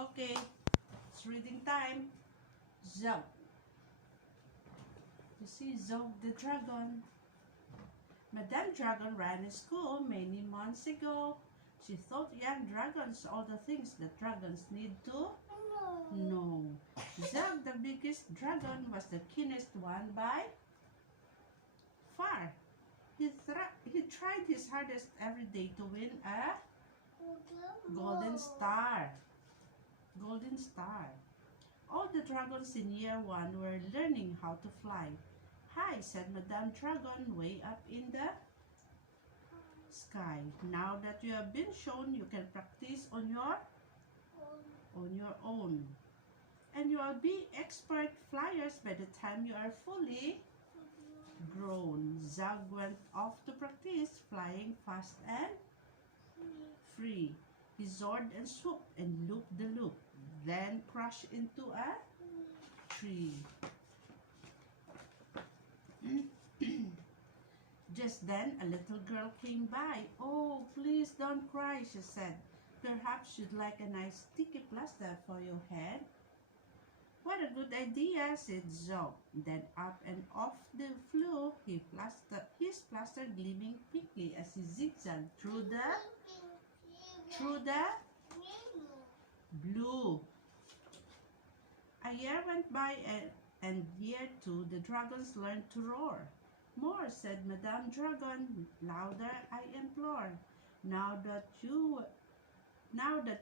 Okay, it's reading time. Zog. You see Zog the dragon. Madame Dragon ran a school many months ago. She taught young dragons all the things that dragons need to know. Zog, the biggest dragon, was the keenest one by far. He tried his hardest every day to win a golden star. Golden star. All the dragons in year 1 were learning how to fly. Hi, said Madame Dragon way up in the sky. Now that you have been shown, you can practice on your own. And you will be expert flyers by the time you are fully grown. Zag went off to practice flying fast and free. He soared and swooped and looped the loop, then crashed into a tree. Just then, a little girl came by. Oh, please don't cry, she said. Perhaps you'd like a nice sticky plaster for your head. What a good idea, said Zog. Then up and off they flew, his plaster gleaming pinkly as he zigzagged through the blue. A year went by and year 2 the dragons learned to roar. More, said Madame Dragon, louder I implore. Now that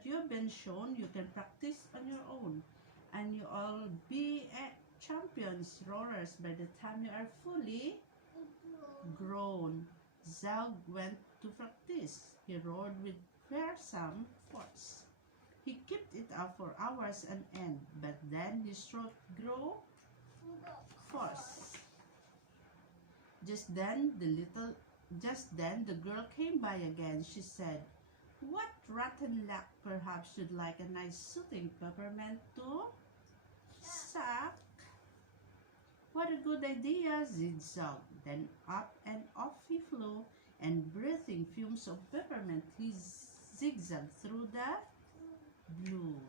you've been shown, you can practice on your own, and you all be champions roarers by the time you are fully grown. Zog went to practice. He roared with fearsome force. He kept it up for hours on end, but then his throat grew hoarse. Just then the girl came by again. She said, "What rotten luck! Perhaps you'd like a nice soothing peppermint to suck." What a good idea, said Zog. Then up and off he flew, and breathing fumes of peppermint, he zigzagged through the blue.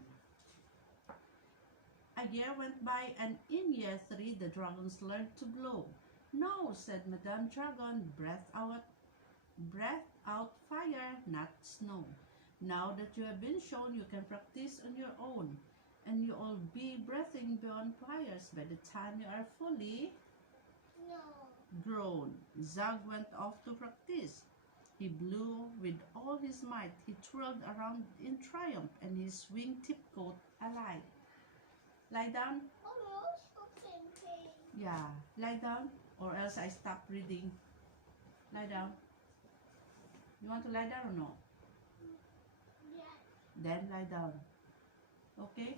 A year went by, and in year 3 the dragons learned to blow. No, said Madame Dragon, breath out fire, not snow. Now that you have been shown, you can practice on your own, and you all be breathing beyond fires by the time you are fully grown. Zog went off to practice. He blew with all his might. He twirled around in triumph, and his wingtip caught alight. Lie down. Yeah, lie down, or else I stop reading. Lie down. You want to lie down or no? Yeah. Then lie down. Okay?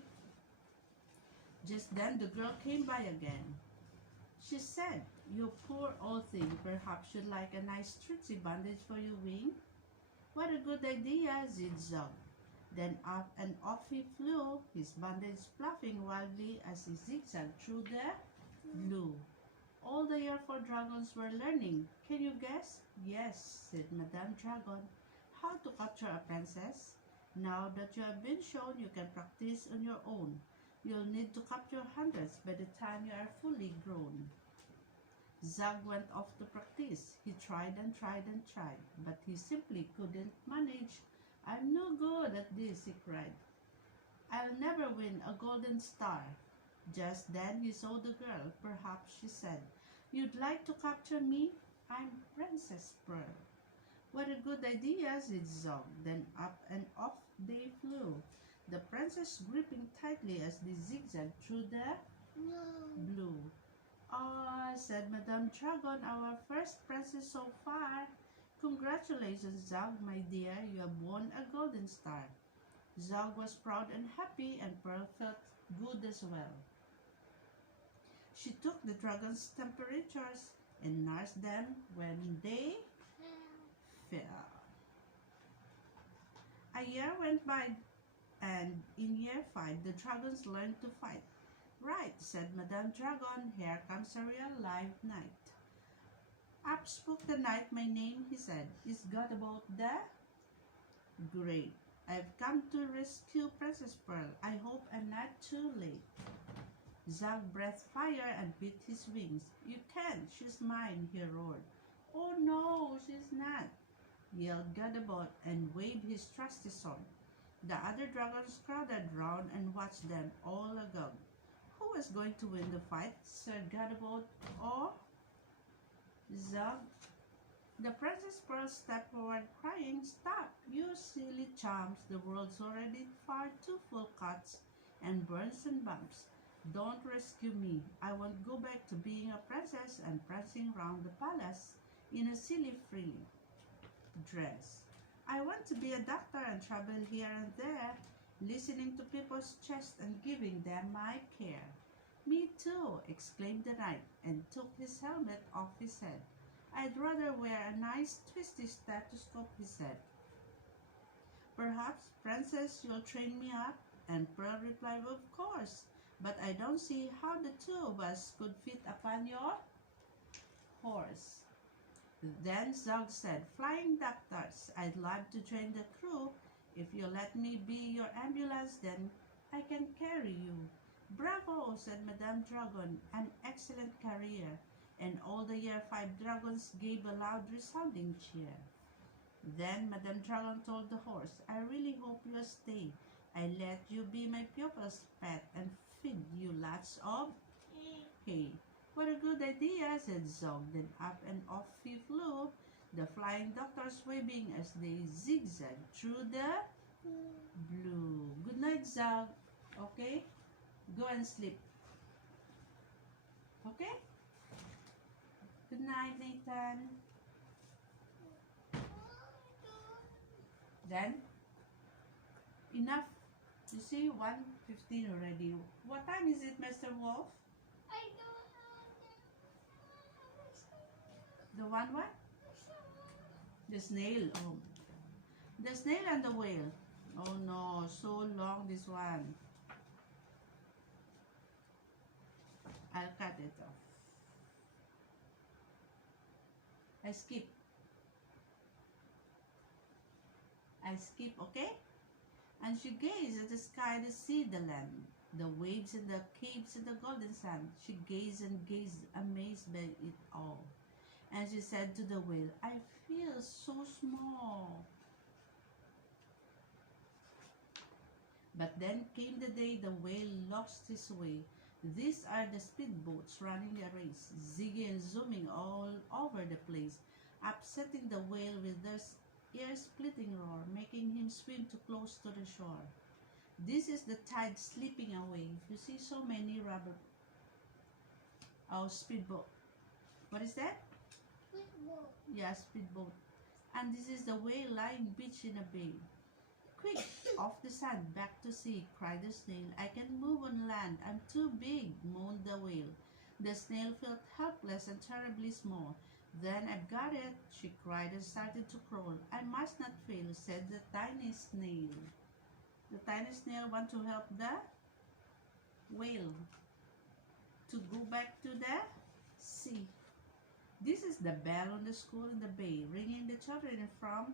Just then the girl came by again. She said, "You poor old thing, perhaps you'd like a nice stretchy bandage for your wing?" What a good idea, said Zog. Then up and off he flew, his bandage fluffing wildly as he zigzagged through the blue. All the year 4 dragons were learning. Can you guess? Yes, said Madame Dragon. How to capture a princess? Now that you have been shown, you can practice on your own. You'll need to capture hundreds by the time you are fully grown. Zog went off to practice. He tried and tried and tried, but he simply couldn't manage. I'm no good at this, he cried. I'll never win a golden star. Just then he saw the girl. Perhaps, she said, you'd like to capture me? I'm Princess Pearl. What a good idea, said Zog. Then up and off they flew, the princess gripping tightly as they zigzagged through the blue. Ah, said Madame Dragon, our first princess so far. Congratulations, Zog, my dear, you have won a golden star. Zog was proud and happy, and Pearl felt good as well. She took the dragon's temperatures and nursed them when they fell. A year went by, and in year 5, the dragons learned to fight. Right, said Madame Dragon, here comes a real live knight. Up spoke the knight. My name, he said, is God about the Great. I've come to rescue Princess Pearl. I hope I'm not too late. Zog breathed fire and beat his wings. You can't, she's mine, he roared. Oh no, she's not, yelled Godabot and waved his trusty sword. The other dragons crowded round and watched them, all agog. Who was going to win the fight, Sir Godabot or Zog? The Princess Pearl stepped forward, crying, Stop, you silly chumps! The world's already far too full cuts and burns and bumps. Don't rescue me. I won't go back to being a princess and prancing round the palace in a silly free dress. I want to be a doctor and travel here and there, listening to people's chests and giving them my care. Me too, exclaimed the knight, and took his helmet off his head. I'd rather wear a nice twisty stethoscope, he said. Perhaps, princess, you'll train me up? And Pearl replied, Of course, but I don't see how the two of us could fit upon your horse. Then Zog said, Flying doctors, I'd love to train the crew. If you let me be your ambulance, then I can carry you. Bravo, said Madame Dragon, an excellent career. And all the year 5 dragons gave a loud resounding cheer. Then Madame Dragon told the horse, I really hope you'll stay. I let you be my pupil's pet and feed you lots of hay. What a good idea, said Zog. Then up and off he flew, the flying doctors waving as they zigzagged through the blue. Good night, Zog. Okay? Go and sleep. Okay? Good night, Nathan. Then, enough. You see, 1:15 already. What time is it, Mr. Wolf? I don't know. The one what? The snail. Oh. The snail and the whale. Oh no, so long this one. I'll cut it off. I skip, okay? And she gazed at the sky, the sea, the land, the waves and the caves and the golden sand. She gazed and gazed, amazed by it all. And she said to the whale, I feel so small. But then came the day the whale lost his way. These are the speedboats running a race, zigging and zooming all over the place, upsetting the whale with their ear-splitting roar, making him swim too close to the shore. This is the tide slipping away. You see so many rubber... Oh, speedboat. What is that? Speedboat. Yeah, speedboat. And this is the whale lying beached in a bay. Quick, off the sand, back to sea, cried the snail. I can move on land. I'm too big, moaned the whale. The snail felt helpless and terribly small. Then I've got it, she cried and started to crawl. I must not fail, said the tiny snail. The tiny snail want to help the whale to go back to the sea. This is the bell on the school in the bay, ringing the children from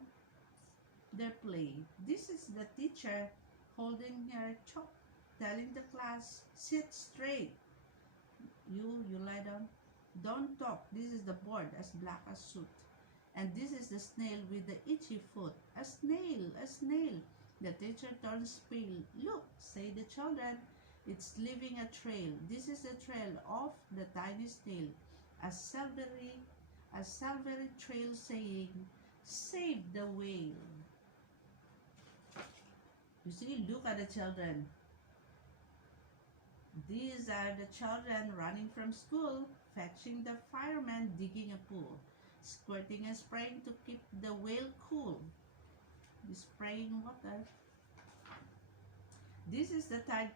their play. This is the teacher holding her chalk, telling the class, sit straight. You lie down. Don't talk. This is the board, as black as soot. And this is the snail with the itchy foot. A snail, a snail. The teacher turns pale. Look, say the children, it's leaving a trail. This is the trail of the tiny snail. A silvery trail saying, save the whale. You see, look at the children. These are the children running from school, fetching the fireman, digging a pool, squirting and spraying to keep the whale cool. Spraying water. This is the tide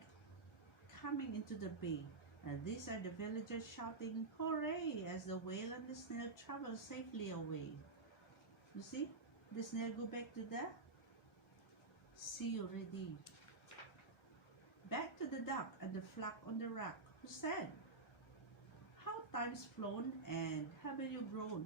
coming into the bay, and these are the villagers shouting, hooray, as the whale and the snail travel safely away. You see, the snail go back to the sea already. Back to the duck and the flock on the rock, who said, how time's flown and haven't you grown?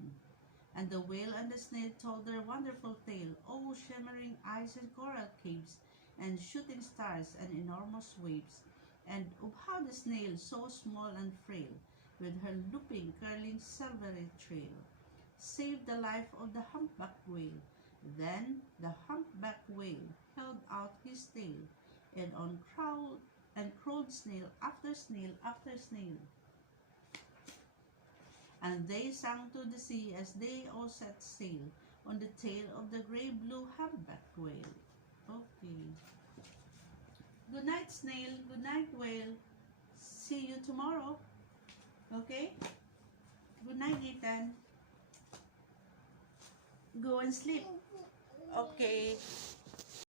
And the whale and the snail told their wonderful tale. Oh, shimmering eyes and coral caves, and shooting stars and enormous waves. And of how the snail, so small and frail, with her looping, curling silvery trail, saved the life of the humpback whale. Then the humpback whale held out his tail, and on crawled snail after snail after snail. And they sang to the sea as they all set sail on the tail of the gray-blue humpback whale. Okay. Good night, snail. Good night, whale. See you tomorrow. Okay? Good night, Ethan. Go and sleep. Okay.